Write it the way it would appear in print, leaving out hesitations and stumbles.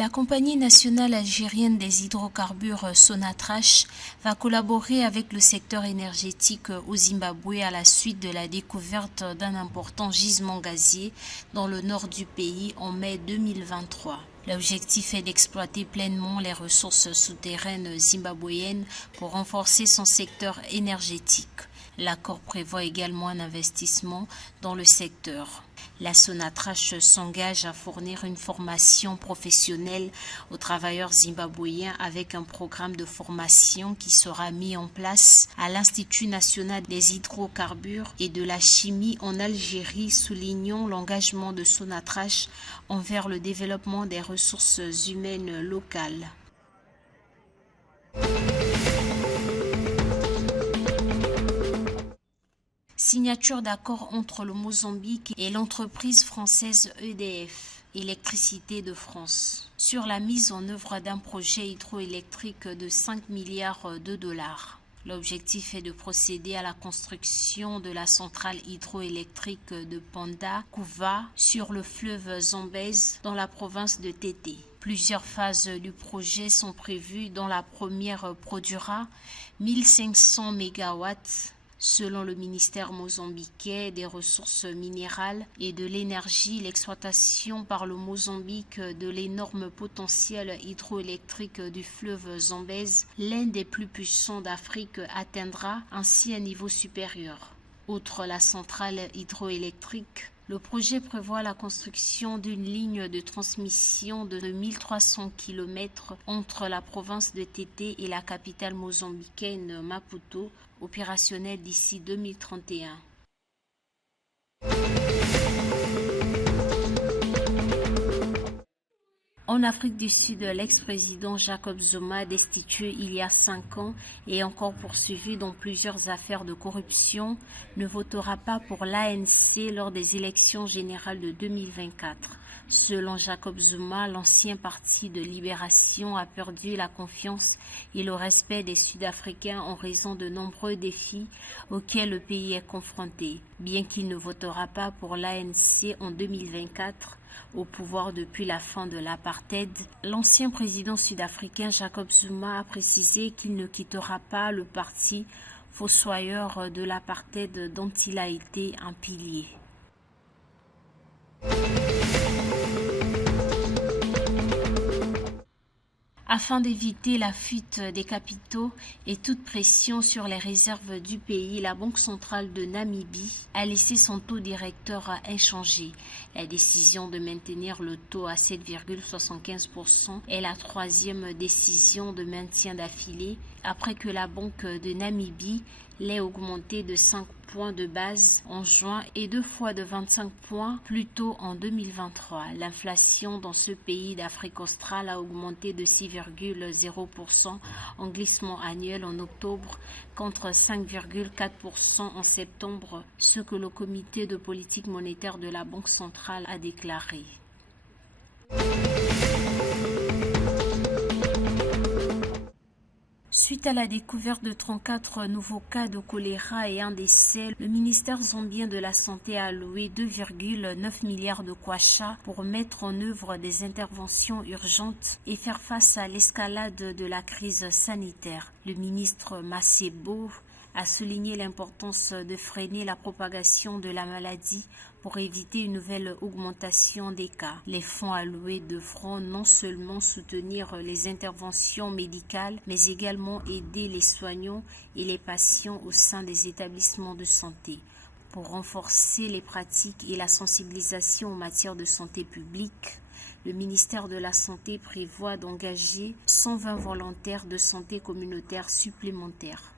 La compagnie nationale algérienne des hydrocarbures Sonatrach va collaborer avec le secteur énergétique au Zimbabwe à la suite de la découverte d'un important gisement gazier dans le nord du pays en mai 2023. L'objectif est d'exploiter pleinement les ressources souterraines zimbabwéennes pour renforcer son secteur énergétique. L'accord prévoit également un investissement dans le secteur. La Sonatrach s'engage à fournir une formation professionnelle aux travailleurs zimbabwéens avec un programme de formation qui sera mis en place à l'Institut national des hydrocarbures et de la chimie en Algérie, soulignant l'engagement de Sonatrach envers le développement des ressources humaines locales. Signature d'accord entre le Mozambique et l'entreprise française EDF, Électricité de France, sur la mise en œuvre d'un projet hydroélectrique de 5 milliards de dollars. L'objectif est de procéder à la construction de la centrale hydroélectrique de Panda-Couva sur le fleuve Zambèze dans la province de Tété. Plusieurs phases du projet sont prévues, dont la première produira 1500 MW. Selon le ministère mozambiquais des Ressources minérales et de l'énergie, l'exploitation par le Mozambique de l'énorme potentiel hydroélectrique du fleuve Zambèze, l'un des plus puissants d'Afrique, atteindra ainsi un niveau supérieur. Outre la centrale hydroélectrique, le projet prévoit la construction d'une ligne de transmission de 1300 km entre la province de Tété et la capitale mozambicaine Maputo, opérationnelle d'ici 2031. En Afrique du Sud, l'ex-président Jacob Zuma, destitué il y a 5 ans et encore poursuivi dans plusieurs affaires de corruption, ne votera pas pour l'ANC lors des élections générales de 2024. Selon Jacob Zuma, l'ancien parti de libération a perdu la confiance et le respect des Sud-Africains en raison de nombreux défis auxquels le pays est confronté. Bien qu'il ne votera pas pour l'ANC en 2024, au pouvoir depuis la fin de l'apartheid, l'ancien président sud-africain Jacob Zuma a précisé qu'il ne quittera pas le parti fossoyeur de l'apartheid dont il a été un pilier. Afin d'éviter la fuite des capitaux et toute pression sur les réserves du pays, la Banque centrale de Namibie a laissé son taux directeur inchangé. La décision de maintenir le taux à 7,75% est la troisième décision de maintien d'affilée après que la Banque de Namibie l'ait augmenté de 5 points de base en juin et 2 fois de 25 points plus tôt en 2023. L'inflation dans ce pays d'Afrique australe a augmenté de 6,0% en glissement annuel en octobre contre 5,4% en septembre, ce que le comité de politique monétaire de la Banque centrale a déclaré. Suite à la découverte de 34 nouveaux cas de choléra et un décès, le ministère zambien de la Santé a alloué 2,9 milliards de kwacha pour mettre en œuvre des interventions urgentes et faire face à l'escalade de la crise sanitaire. Le ministre Masebo a souligné l'importance de freiner la propagation de la maladie pour éviter une nouvelle augmentation des cas. Les fonds alloués devront non seulement soutenir les interventions médicales, mais également aider les soignants et les patients au sein des établissements de santé. Pour renforcer les pratiques et la sensibilisation en matière de santé publique, le ministère de la Santé prévoit d'engager 120 volontaires de santé communautaire supplémentaires.